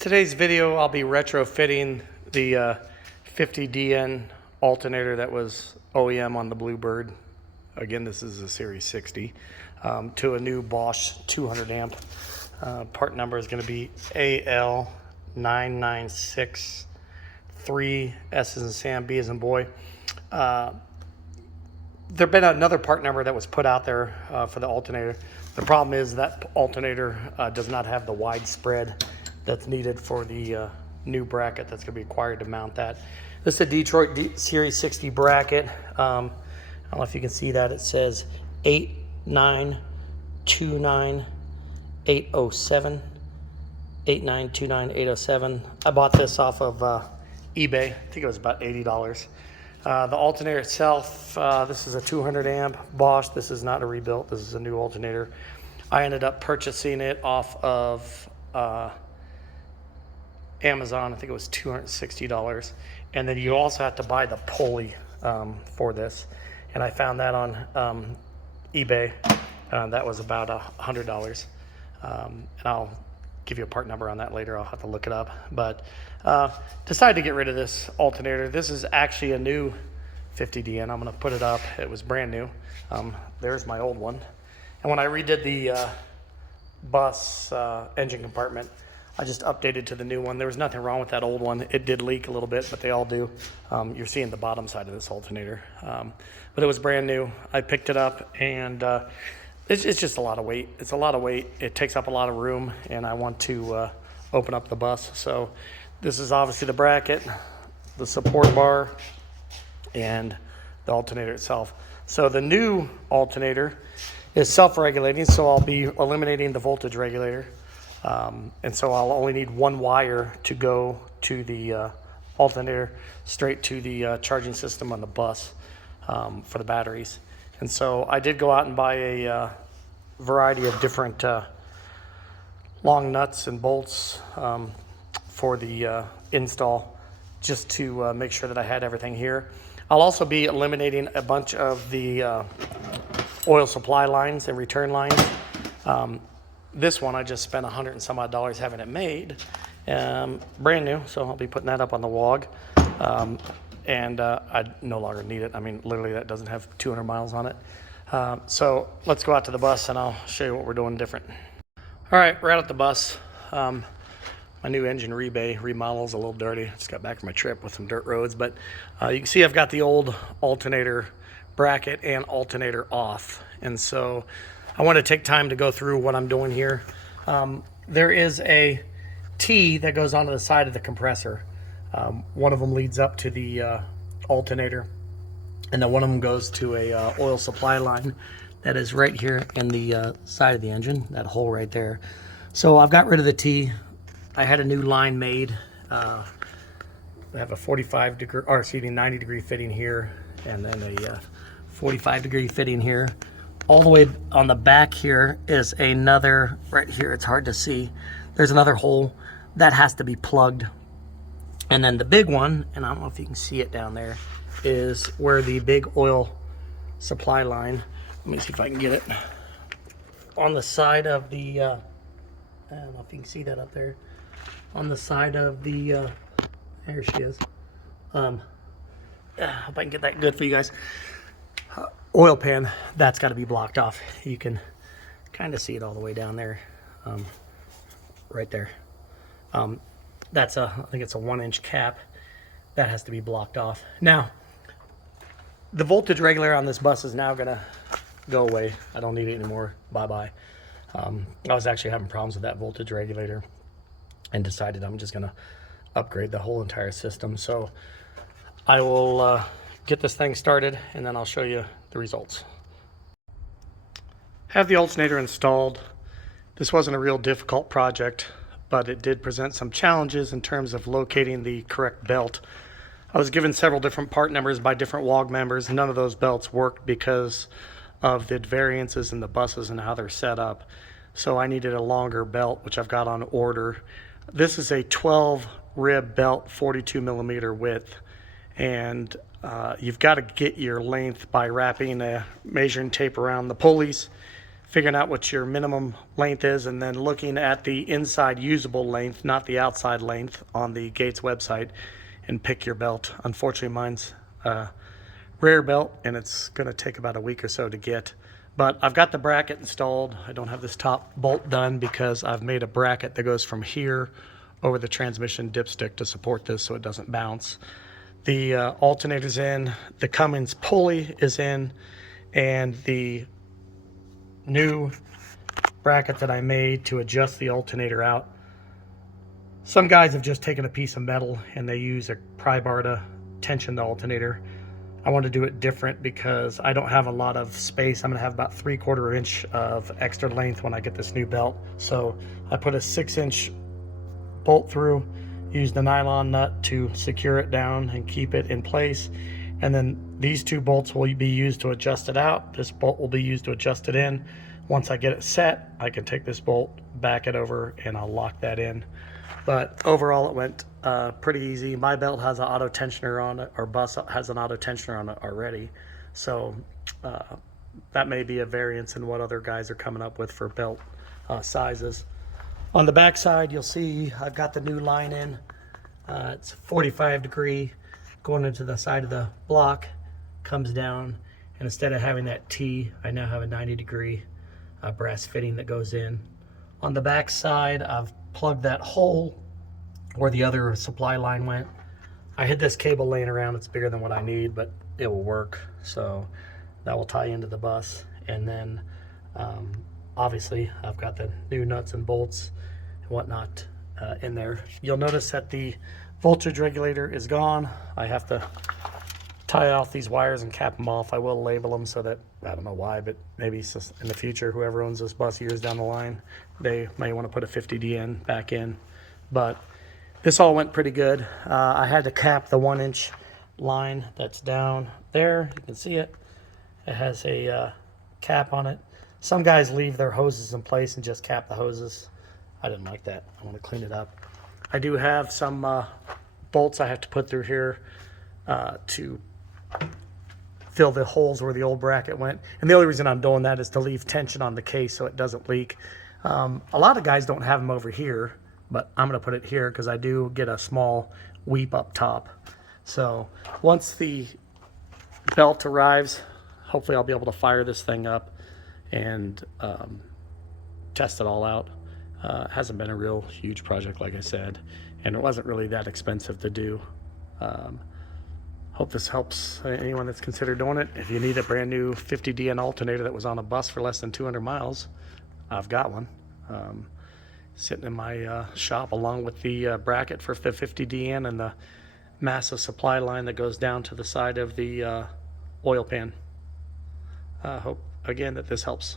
Today's video, I'll be retrofitting the 50DN alternator that was OEM on the Bluebird. Again, this is a Series 60 to a new Bosch 200 amp. Part number is going to be AL9963, S as in Sam, B as in boy. There'd been another part number that was put out there for the alternator. The problem is that alternator does not have the widespread that's needed for the new bracket that's going to be required to mount that. This is a Detroit Series 60 bracket. I don't know if you can see that. It says 8929807. 8929807. I bought this off of eBay. I think it was about $80. The alternator itself, this is a 200 amp Bosch. This is not a rebuilt. This is a new alternator. I ended up purchasing it off of Amazon. I think it was $260. And then you also have to buy the pulley for this. And I found that on eBay. That was about $100. And I'll give you a part number on that later. I'll have to look it up. But decided to get rid of this alternator. This is actually a new 50DN. I'm going to put it up. It was brand new. There's my old one. And when I redid the bus engine compartment, I just updated to the new one. There was nothing wrong with that old one. It did leak a little bit, but they all do. You're seeing the bottom side of this alternator. But it was brand new. I picked it up, and it's just a lot of weight. It's a lot of weight. It takes up a lot of room, and I want to open up the bus. So this is obviously the bracket, the support bar, and the alternator itself. So the new alternator is self-regulating, so I'll be eliminating the voltage regulator. And so I'll only need one wire to go to the alternator straight to the charging system on the bus for the batteries. And so I did go out and buy a variety of different long nuts and bolts for the install, just to make sure that I had everything here. I'll also be eliminating a bunch of the oil supply lines and return lines. This one I just spent $100 and some odd having it made, brand new, so I'll be putting that up on the wall. And I no longer need it. I mean, literally that doesn't have 200 miles on it. So let's go out to the bus and I'll show you what we're doing different. All right, we're out at the bus. My new engine remodel is a little dirty. I just got back from my trip with some dirt roads, but you can see I've got the old alternator bracket and alternator off. And so I want to take time to go through what I'm doing here. There is a T that goes onto the side of the compressor. One of them leads up to the alternator, and then one of them goes to a oil supply line that is right here in the side of the engine, that hole right there. So I've got rid of the T. I had a new line made. I have a 45 degree, or excuse me, 90 degree fitting here, and then a 45 degree fitting here. All the way on the back here is another, right here, it's hard to see. There's another hole that has to be plugged. And then the big one, and I don't know if you can see it down there, is where the big oil supply line, let me see if I can get it, on the side of the, I don't know if you can see that up there, on the side of the, there she is. Hope I can get that good for you guys. Oil pan, that's got to be blocked off. You can kind of see it all the way down there, right there. That's I think it's a 1-inch cap that has to be blocked off. Now, the voltage regulator on this bus is now gonna go away. I don't need it anymore. Bye-bye. I was actually having problems with that voltage regulator and decided I'm just gonna upgrade the whole entire system. So I will get this thing started, and then I'll show you the results. Have the alternator installed. This wasn't a real difficult project, but it did present some challenges in terms of locating the correct belt. I was given several different part numbers by different WOG members. None of those belts worked because of the variances in the buses and how they're set up. So I needed a longer belt, which I've got on order. This is a 12 rib belt, 42 millimeter width. And you've got to get your length by wrapping a measuring tape around the pulleys, figuring out what your minimum length is, and then looking at the inside usable length, not the outside length, on the Gates website, and pick your belt. Unfortunately, mine's rear belt, and it's going to take about a week or so to get. But I've got the bracket installed. I don't have this top bolt done because I've made a bracket that goes from here over the transmission dipstick to support this so it doesn't bounce. The alternator's in, the Cummins pulley is in, and the new bracket that I made to adjust the alternator out. Some guys have just taken a piece of metal and they use a pry bar to tension the alternator. I want to do it different because I don't have a lot of space. I'm going to have about 3/4 inch of extra length when I get this new belt. So I put a 6-inch bolt through, use the nylon nut to secure it down and keep it in place. And then these 2 bolts will be used to adjust it out. This bolt will be used to adjust it in. Once I get it set, I can take this bolt, back it over, and I'll lock that in. But overall, it went pretty easy. My belt has an auto tensioner on it, or bus has an auto tensioner on it already. So that may be a variance in what other guys are coming up with for belt sizes. On the back side, you'll see I've got the new line in. It's 45 degree going into the side of the block, comes down, and instead of having that T, I now have a 90 degree brass fitting that goes in. On the back side, I've plugged that hole where the other supply line went. I had this cable laying around. It's bigger than what I need, but it will work. So that will tie into the bus. And then obviously I've got the new nuts and bolts and whatnot in there. You'll notice that the voltage regulator is gone. I have to tie off these wires and cap them off. I will label them so that, I don't know why, but maybe in the future, whoever owns this bus years down the line, they may want to put a 50DN back in. But this all went pretty good. I had to cap the 1-inch line that's down there. You can see it. It has a cap on it. Some guys leave their hoses in place and just cap the hoses. I didn't like that. I want to clean it up. I do have some bolts I have to put through here to fill the holes where the old bracket went. And the only reason I'm doing that is to leave tension on the case so it doesn't leak. A lot of guys don't have them over here, but I'm going to put it here because I do get a small weep up top. So once the belt arrives, hopefully I'll be able to fire this thing up and test it all out. It hasn't been a real huge project, like I said, and it wasn't really that expensive to do. Hope this helps anyone that's considered doing it. If you need a brand new 50DN alternator that was on a bus for less than 200 miles, I've got one sitting in my shop, along with the bracket for the 50DN and the massive supply line that goes down to the side of the oil pan. Hope again that this helps.